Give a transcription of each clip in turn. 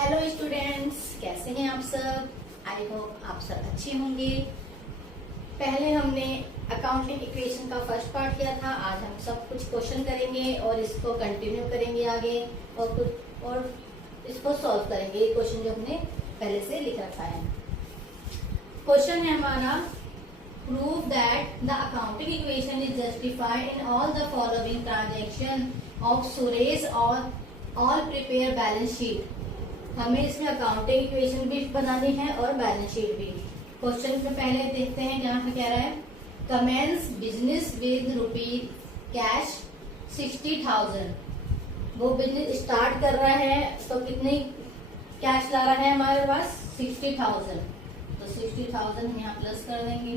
Hello students, कैसे हैं आप सब। आई होप आप सब अच्छे होंगे। पहले हमने अकाउंटिंग इक्वेशन का फर्स्ट पार्ट किया था। आज हम सब कुछ क्वेश्चन करेंगे और इसको कंटिन्यू करेंगे आगे और इसको सॉल्व करेंगे। ये क्वेश्चन जो हमने पहले से लिख रखा है। क्वेश्चन है हमारा, prove that the accounting equation is justified in all the following transaction of Suresh और ऑल प्रिपेयर बैलेंस शीट। हमें इसमें अकाउंटिंग इक्वेशन भी बनानी है और बैलेंस शीट भी। क्वेश्चन में पहले देखते हैं, यहाँ पे कह रहा है commence business with rupees cash 60,000। वो बिजनेस स्टार्ट कर रहा है तो कितनी कैश ला रहा है हमारे पास 60,000। तो 60,000 हम यहाँ प्लस कर देंगे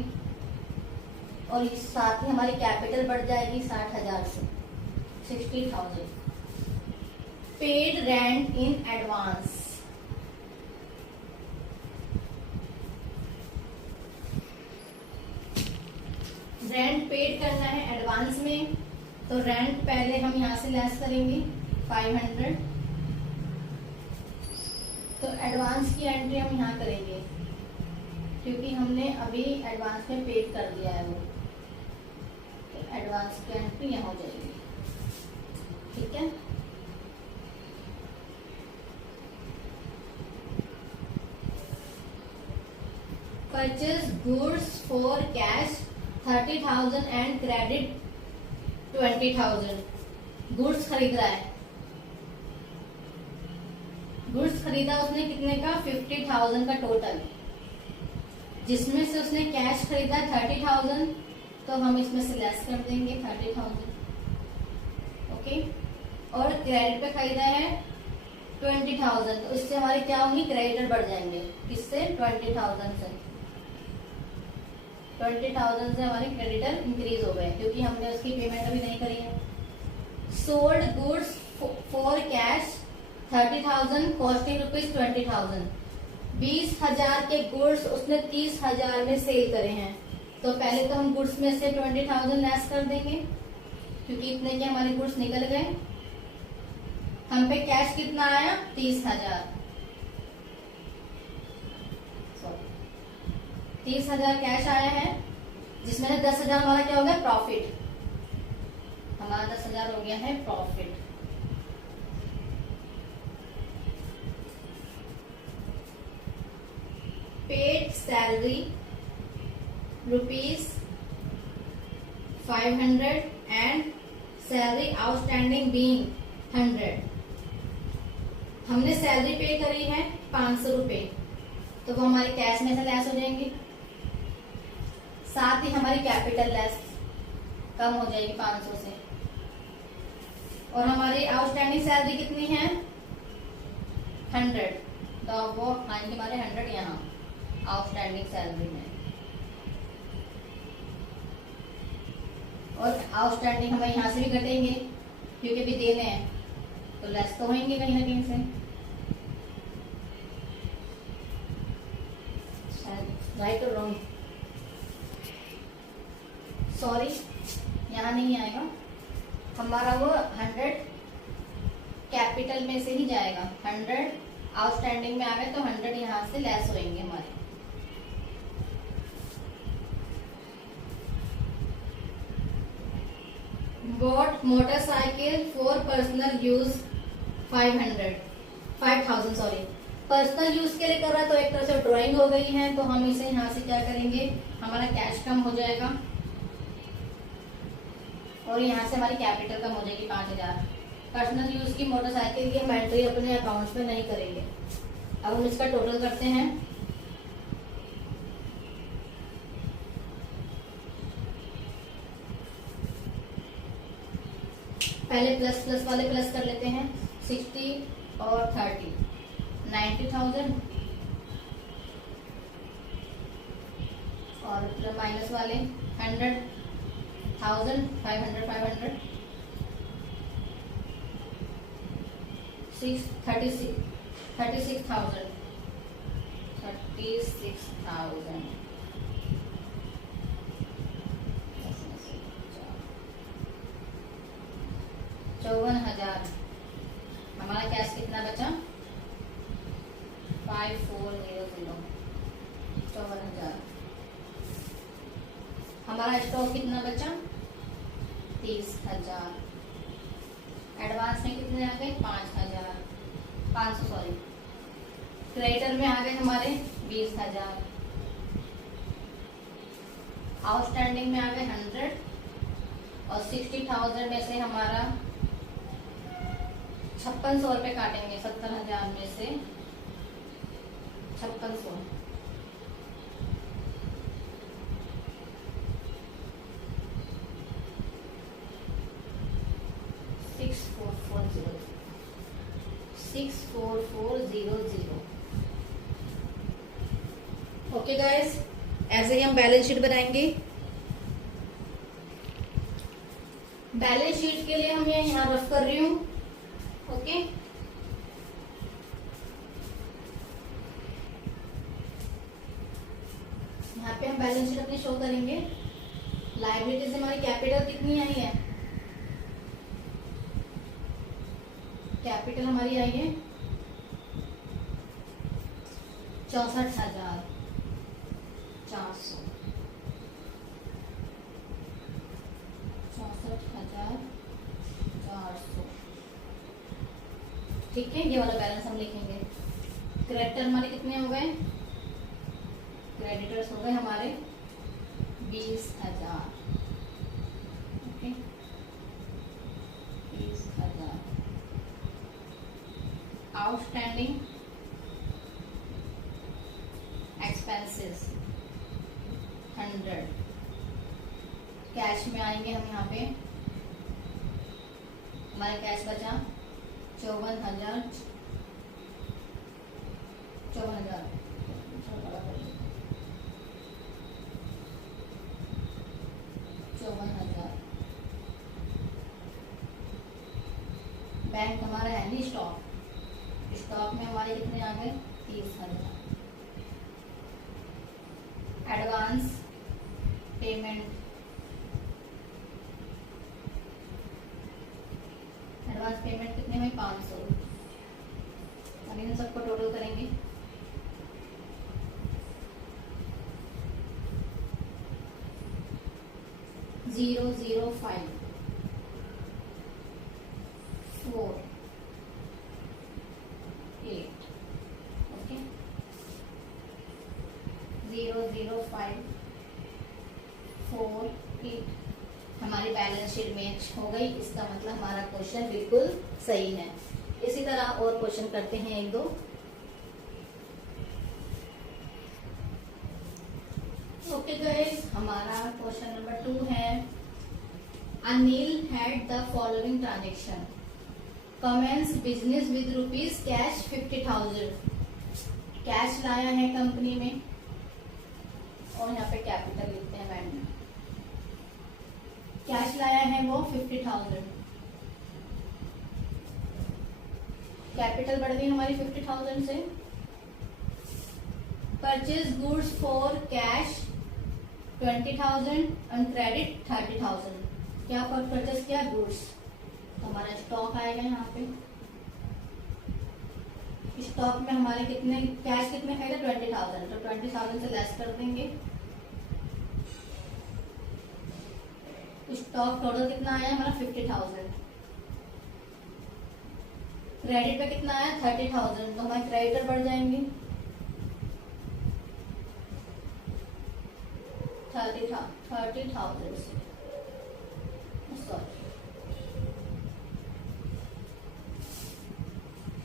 और इस साथ ही हमारी कैपिटल बढ़ जाएगी 60,000 से 60,000। Paid rent in advance. Rent paid करना है एडवांस में, तो रेंट पहले हम यहाँ से लेस करेंगे 500। तो एडवांस की एंट्री हम यहाँ करेंगे क्योंकि हमने अभी एडवांस में पेड कर दिया है वो। तो एडवांस की एंट्री यहाँ हो जाएगी। ठीक है, purchase goods for cash 30,000 and credit 20,000। Goods खरीद रहा है। गुड्स खरीदा उसने कितने का 50,000 का टोटल, जिसमें से उसने कैश खरीदा 30,000। तो हम इसमें से लेस कर देंगे 30,000। ओके, और क्रेडिट पे खरीदा है 20,000। तो इससे हमारे क्या होंगी, क्रेडिटर बढ़ जाएंगे। किससे, 20,000 से। 20,000 से हमारे क्रेडिटर इंक्रीज हो गए क्योंकि हमने उसकी पेमेंट अभी नहीं करी है। Sold goods for cash 30,000 costing rupees 20,000। 20,000 के गुड्स उसने 30,000 में सेल करे हैं। तो पहले तो हम गुड्स में से 20,000 लेस कर देंगे क्योंकि इतने के हमारे गुड्स निकल गए। हम पे कैश कितना आया 30,000। 30,000 कैश आया है, जिसमें से 10,000 हमारा क्या हो गया, प्रॉफिट। हमारा 10,000 हो गया है profit. Paid salary rupees 500 and salary outstanding being 100। हमने सैलरी पे करी है 500 रुपए, तो वो हमारे कैश में से लेस हो जाएंगे। साथ ही हमारी कैपिटल लेस कम हो जाएगी 500 से। और हमारी आउटस्टैंडिंग सैलरी कितनी है 100। तो वो आएंगे हमारे 100 यहाँ आउटस्टैंडिंग सैलरी में। और आउटस्टैंडिंग हमें यहाँ से भी घटेंगे क्योंकि अभी देने हैं, तो लेस तो होंगे कहीं ना कहीं से। राइट और रॉन्ग, सॉरी यहाँ नहीं आएगा हमारा। वो 100 कैपिटल में से ही जाएगा। 100 आउटस्टैंडिंग में आ गए तो 100 यहाँ से लेस होंगे हमारे। Bought motorcycle for personal use 5,000 sorry, personal use के लिए कर रहा है तो एक तरह से ड्राइंग हो गई है। तो हम इसे यहाँ से क्या करेंगे, हमारा कैश कम हो जाएगा और यहाँ से हमारी कैपिटल कम हो जाएगी 5,000। पर्सनल यूज की मोटरसाइकिल की हम एंट्री अपने अकाउंट्स में नहीं करेंगे। अब हम इसका टोटल करते हैं। पहले प्लस प्लस वाले प्लस कर लेते हैं। 60 और 30 90,000 और माइनस वाले 100,000 500 500 36,000 36,000 54,000। हमारा कैश कितना बचा 5400, 54,000। हमारा स्टॉक कितना बचा? 30,000। एडवांस में कितने आ गए? 5,000, 500 सॉरी। क्रेडिटर में आ गए हमारे 20,000। आउटस्टैंडिंग में आ गए 100 और 60,000 में से हमारा 5600 रुपये काटेंगे। 70,000 में से 5600, 64400। ओके गाइस, ऐसे ही हम बैलेंस शीट बनाएंगे। बैलेंस शीट के लिए हम ये यहाँ रफ कर रही हूँ। ओके, यहाँ पे हम बैलेंस शीट अपनी शो करेंगे। लायबिलिटीज हमारी कैपिटल कितनी आई है? कैपिटल हमारी आई है 64,400। ठीक है, ये वाला बैलेंस हम लिखेंगे। क्रेडिटर हमारे कितने हो गए? क्रेडिटर्स हो गए हमारे 20,000। ओके, 20,000। Outstanding expenses 100। कैश में आएंगे हम यहाँ पे, हमारा कैश बचा 54,000। 54,000 बैंक हमारा है नहीं स्टॉक। स्टॉक में हमारे कितने आ गए? 30,000। एडवांस पेमेंट, एडवांस पेमेंट कितने में? 500। अब इन सबको टोटल करेंगे। जीरो 005 4 8। ओके, 005 4 8 हमारी बैलेंस शीट मैच हो गई। इसका मतलब हमारा क्वेश्चन बिल्कुल सही है। इसी तरह और क्वेश्चन करते हैं एक दो। ओके गाइस, हमारा क्वेश्चन नंबर 2 है, Anil had the following transaction, commence business with rupees cash 50,000। Cash लाया है कंपनी में और यहाँ पे कैपिटल लिखते हैं बैंक में। कैश लाया है वो 50,000। कैपिटल बढ़ गई हमारी 50,000 से। परचेज गुड्स फॉर कैश 20,000 और क्रेडिट 30,000। क्या परचेज किया? गुड्स। तो हमारा स्टॉक आएगा यहाँ पे। स्टॉक में हमारे कितने कैश कितने खाएगा? 20,000। तो 20,000 से लेस कर देंगे। स्टॉक टोटल कितना आया हमारा? 50,000। क्रेडिट पे कितना आया? 30,000। तो हमारे क्रेडिटर बढ़ जाएंगे 30,000 से। Sorry,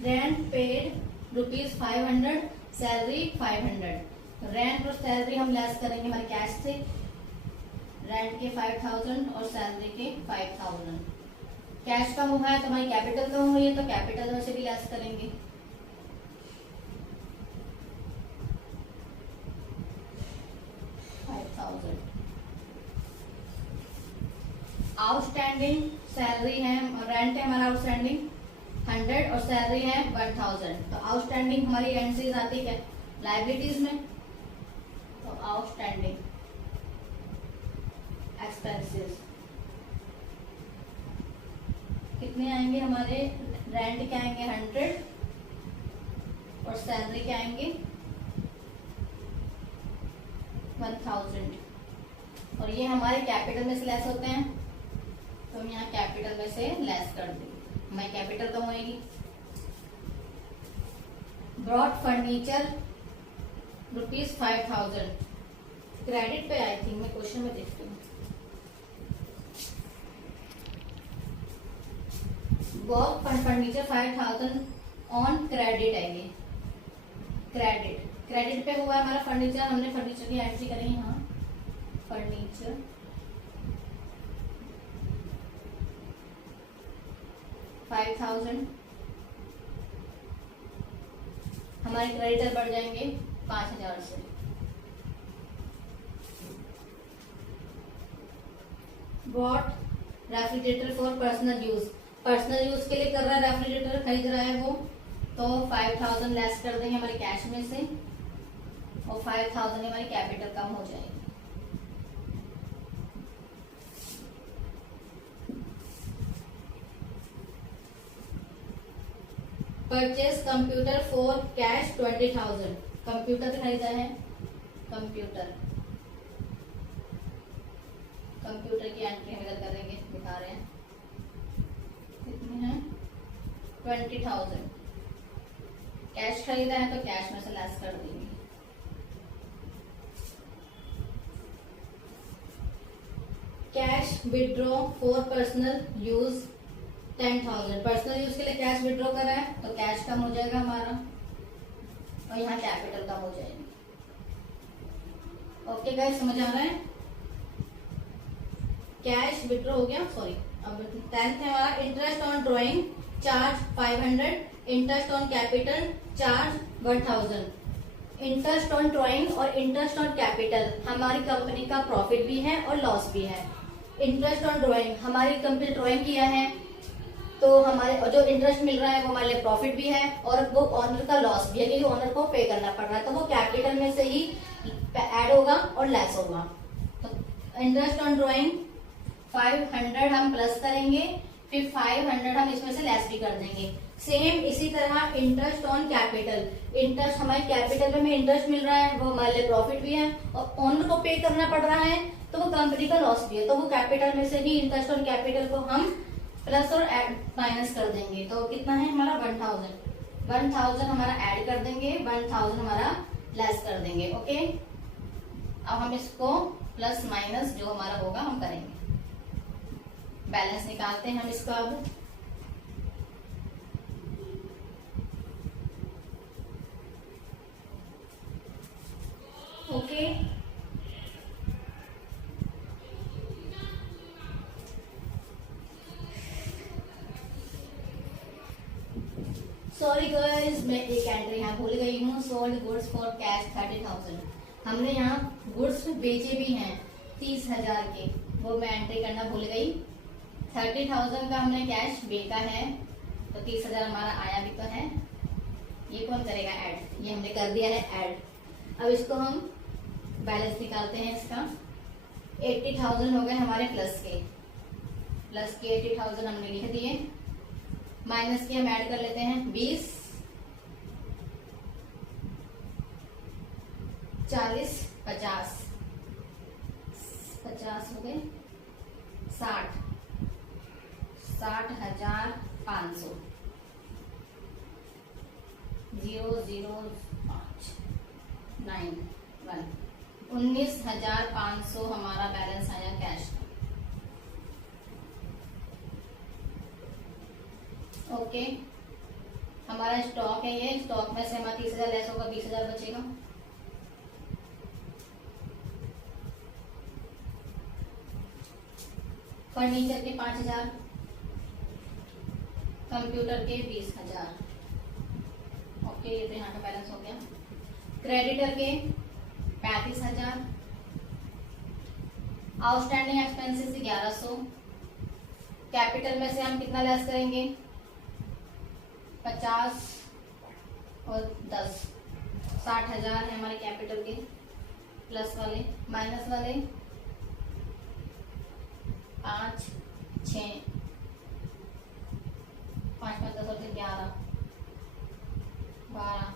rent paid ₹500, salary 500। Rent और सैलरी हम लेस करेंगे हमारे कैश से। रेंट के 5,000 और सैलरी के 5,000। कैश कम हुआ है तो हमारी कैपिटल कम हुई है, तो कैपिटल में से भी लेस करेंगे। आउटस्टैंडिंग सैलरी है, रेंट है हमारा आउटस्टैंडिंग 100 और सैलरी है 1,000। तो आउटस्टैंडिंग हमारी एंट्रीज आती है लायबिलिटीज में। तो आउटस्टैंडिंग एक्सपेंसेस कितने आएंगे हमारे? रेंट के आएंगे 100 और सैलरी के आएंगे 1000 और ये हमारे कैपिटल में से लेस होते हैं, तो हम यहाँ कैपिटल में से लेस कर देंगे, हमारी कैपिटल कम होएगी। ब्रॉड फर्नीचर ₹5000 क्रेडिट पे, आई थिंक मैं क्वेश्चन में देखती हूँ। ब्रॉड फर्नीचर 5000 ऑन क्रेडिट आएगी। क्रेडिट पे हुआ है हमारा फर्नीचर, हमने फर्नीचर की एंट्री करी यहाँ, फर्नीचर $5000, हमारे क्रेडिटर बढ़ जाएंगे 5000 से। Bought refrigerator for personal use के लिए कर रहा है, रेफ्रिजरेटर खरीद रहा है वो, तो 5000 लेस कर देंगे हमारे कैश में से और 5000 हमारी कैपिटल कम हो जाएगी। Purchase computer for cash 20000, computer खरीदा है, कंप्यूटर की एंट्री हम इधर करेंगे, दिखा रहे हैं कितनी है 20000। कैश खरीदा है तो कैश में से लेस कर देंगे। Cash withdraw for personal use 10,000, personal use के लिए कैश विड्रॉ कर रहा है तो कैश कम हो जाएगा हमारा और यहाँ कैपिटल कम हो जाएगी। ओके गाइस, समझ आ रहा है? कैश विड्रॉ हो गया, सॉरी। अब 10th है हमारा interest on drawing charge 500, interest on capital charge 1000। Interest on drawing और इंटरेस्ट ऑन कैपिटल हमारी कंपनी का प्रॉफिट भी है और लॉस भी है। इंटरेस्ट ऑन ड्रॉइंग, हमारी कंपनी ड्रॉइंग किया है तो हमारे जो इंटरेस्ट मिल रहा है वो हमारे लिए प्रॉफिट भी है और वो ऑनर का लॉस भी है क्योंकि ऑनर को पे करना पड़ रहा है, तो वो कैपिटल में से ही ऐड होगा और लेस होगा। तो इंटरेस्ट ऑन ड्रॉइंग 500 हम प्लस करेंगे, फिर 500 हम इसमें से लेस भी कर देंगे। सेम इसी तरह इंटरेस्ट ऑन कैपिटल, इंटरेस्ट हमारे कैपिटल में हमें इंटरेस्ट मिल रहा है वो हमारे लिए प्रॉफिट भी है और ओनर को पे करना पड़ रहा है तो वो कंपनी का लॉस भी है, तो वो कैपिटल में से ही इंटरेस्ट ऑन कैपिटल को हम प्लस और माइनस कर देंगे। तो कितना है हमारा 1000 हमारा ऐड कर देंगे, 1000 हमारा लेस कर देंगे। ओके, अब हम इसको प्लस माइनस जो हमारा होगा हम करेंगे, बैलेंस निकालते हैं हम इसका। अब ओके, सॉरी गाइस, मैं एक एंट्री यहाँ भूल गई हूँ। सोल्ड गुड्स फॉर कैश 30,000, हमने यहाँ गुड्स बेचे भी हैं 30,000 के, वो मैं एंट्री करना भूल गई। 30,000 का हमने कैश बेचा है तो 30,000 हमारा आया भी तो है, ये कौन करेगा ऐड, ये हमने कर दिया है ऐड। अब इसको हम बैलेंस निकालते हैं इसका। 80,000 हो गए हमारे प्लस के 80,000 हमने लिख दिए, माइनस की हम ऐड कर लेते हैं 20, 40, 50 हो गए 60,500, 00591, 19,500 हमारा बैलेंस आया कैश। ओके, हमारा स्टॉक है ये, स्टॉक में से हमारा 30,000 लेस होगा, 20,000 बचेगा। फर्नीचर के 5,000, कंप्यूटर के 20,000। ओके, ये तो यहाँ का बैलेंस हो गया। क्रेडिटर के 35,000, आउटस्टैंडिंग एक्सपेंसेस 1100, कैपिटल में से हम कितना लेस करेंगे 50 और 10, 60,000 है हमारे कैपिटल के, प्लस वाले माइनस वाले 5, 6, 5, 5, 10 और 11, 12,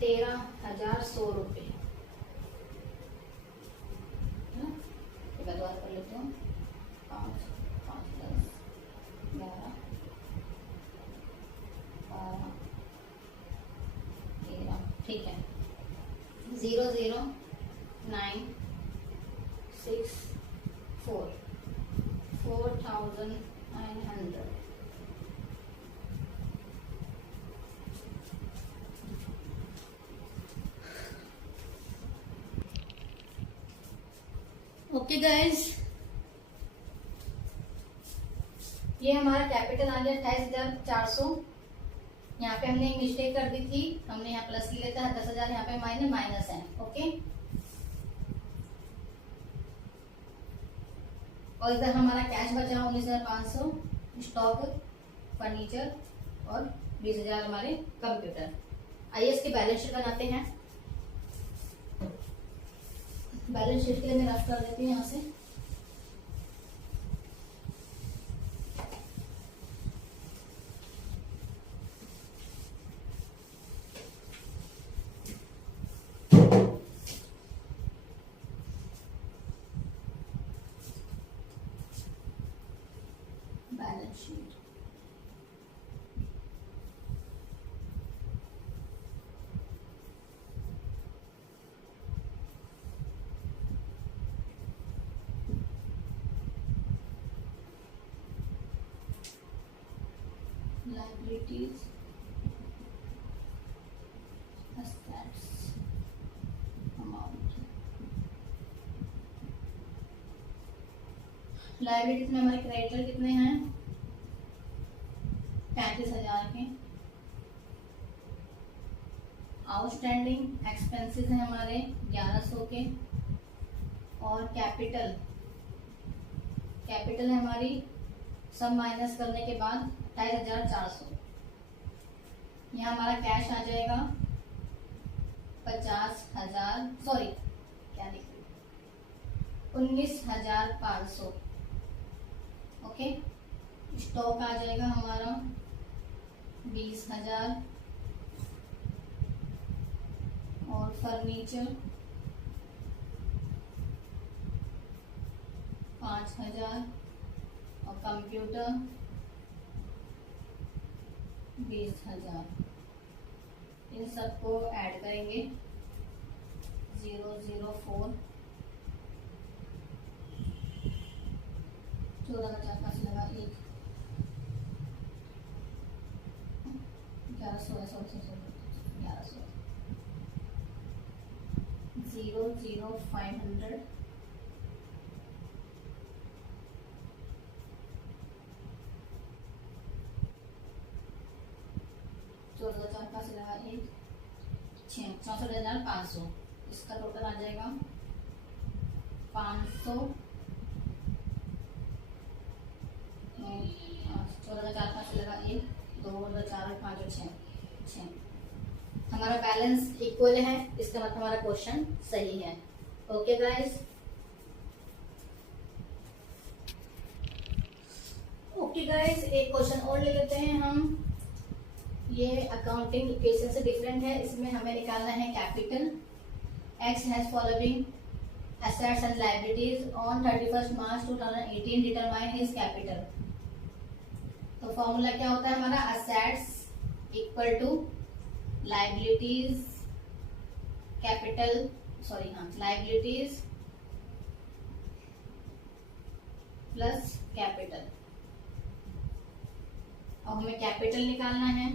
13,100 रुपये है ना। एक बार दोबारा कर लेते हैं। 5 5 10 11 12 13, ठीक है। 00964 4,900। ओके गाइज, ये हमारा कैपिटल आ गया 28,400। यहाँ पे हमने एक मिस्टेक कर दी थी, हमने यहाँ प्लस ले लेता है 10,000, यहाँ पे माइनस है। ओके, और इधर हमारा कैश बचा 19,500, स्टॉक, फर्नीचर और 20,000 हमारे कंप्यूटर। आइए इसकी बैलेंस शीट बनाते हैं। बैलेंस शीट के लिए मैं रफ कर देती हूँ यहाँ से। Balance sheet, liabilities, assets, amount। Liabilities में हमारे क्रेडिटर कितने हैं? 35,000 के। आउटस्टैंडिंग एक्सपेंसेस हैं हमारे 1100 के। और कैपिटल है हमारी, सब माइनस करने के बाद 28,400। यहाँ हमारा कैश आ जाएगा 50,000, सॉरी क्या लिख रही, 19,500। ओके, स्टॉक आ जाएगा हमारा 20,000 और फर्नीचर 5,000 और कंप्यूटर 20,000। इन सबको ऐड करेंगे 004 14 का 4 5 लगा 1 1100 है 1100 00500 64,500। इसका टोटल आ जाएगा 500 14,400 से लगा 1 2 4 5 और 6। हमारा बैलेंस इक्वल है, इसका मतलब हमारा क्वेश्चन सही है। ओके गाइस, एक क्वेश्चन और ले लेते हैं हम। ये अकाउंटिंग इक्वेशन से डिफरेंट है। इसमें हमें निकालना है capital. X has following assets and liabilities on 31st March 2018, determine his capital। तो फॉर्मूला क्या होता है हमारा? assets equal to liabilities capital, sorry हाँ, liabilities प्लस कैपिटल। और हमें कैपिटल निकालना है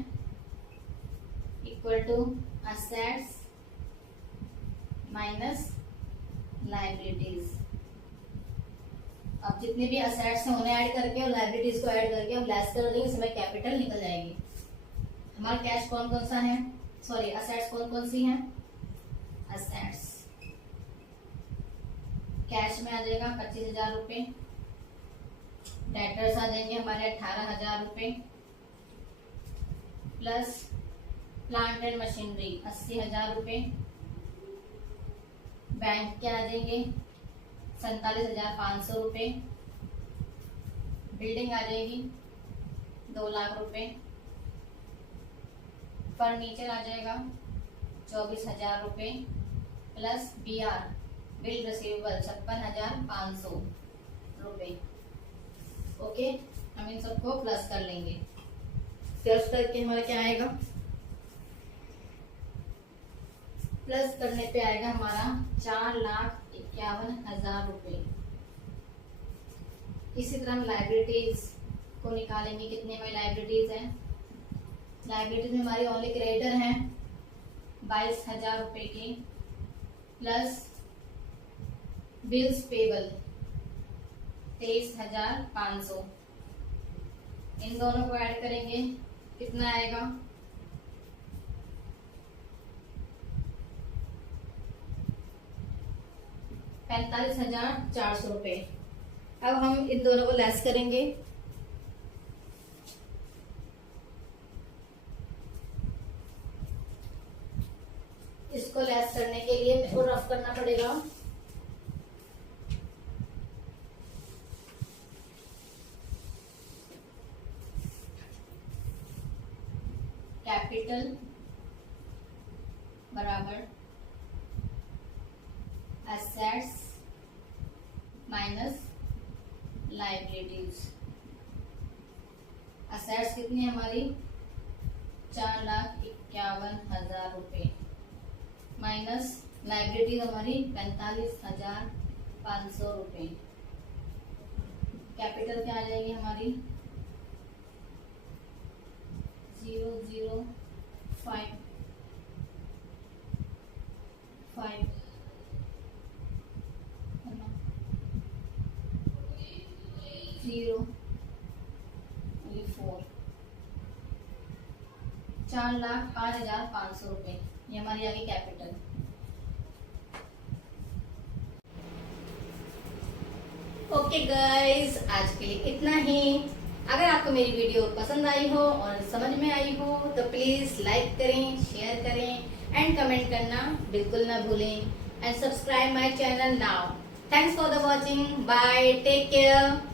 equal to assets minus liabilities. अब जितने भी असेट्स हैं उन्हें ऐड करके और लाइबिलिटीज को ऐड करके हम लेस कर देंगे, इसमें कैपिटल निकल जाएगी। हमारा कैश कौन कौन सा है, सॉरी असेट्स कौन कौन सी हैं? असेट्स कैश में आ जाएगा 25,000 रुपये, डेटर्स आ जाएंगे हमारे 18,000 रुपये, प्लस प्लांट एंड मशीनरी 80,000 रुपये, बैंक के आ जाएंगे 47,500 रुपये, बिल्डिंग आ जाएगी 2 लाख रुपए, फर्नीचर आ जाएगा 24,000 रुपये प्लस BR बिल रिसीवेबल 56,500 रुपये। ओके, हम इन सबको प्लस कर लेंगे। प्लस करके हमारा क्या आएगा, प्लस करने पे आएगा हमारा 4,51,000 रुपये। इसी तरह हम लाइबिलिटीज को निकालेंगे। कितने हमारी लाइबिलिटीज हैं, लाइबिलिटीज में हमारी ओनली क्रेडिटर हैं 22,000 रुपये की प्लस बिल्स पेबल 23,500। इन दोनों को ऐड करेंगे, कितना आएगा, 45,400 रुपये। अब हम इन दोनों को लेस करेंगे। इसको लेस करने के लिए मेरे को रफ करना पड़ेगा। कैपिटल बराबर एसेट्स माइनस लाइबिलिटीज। असेट्स कितनी है हमारी, 4,51,000 रुपये माइनस लाइबिलिटीज हमारी 45,500 रुपये। कैपिटल क्या आ जाएगी हमारी 0,055 0,4 4,05,500 रुपये। ये हमारी आ गई कैपिटल। ओके गाइस, आज के लिए इतना ही। अगर आपको मेरी वीडियो पसंद आई हो और समझ में आई हो तो प्लीज लाइक करें, शेयर करें एंड कमेंट करना बिल्कुल ना भूलें। And subscribe my channel now. Thanks for the watching. Bye, take care.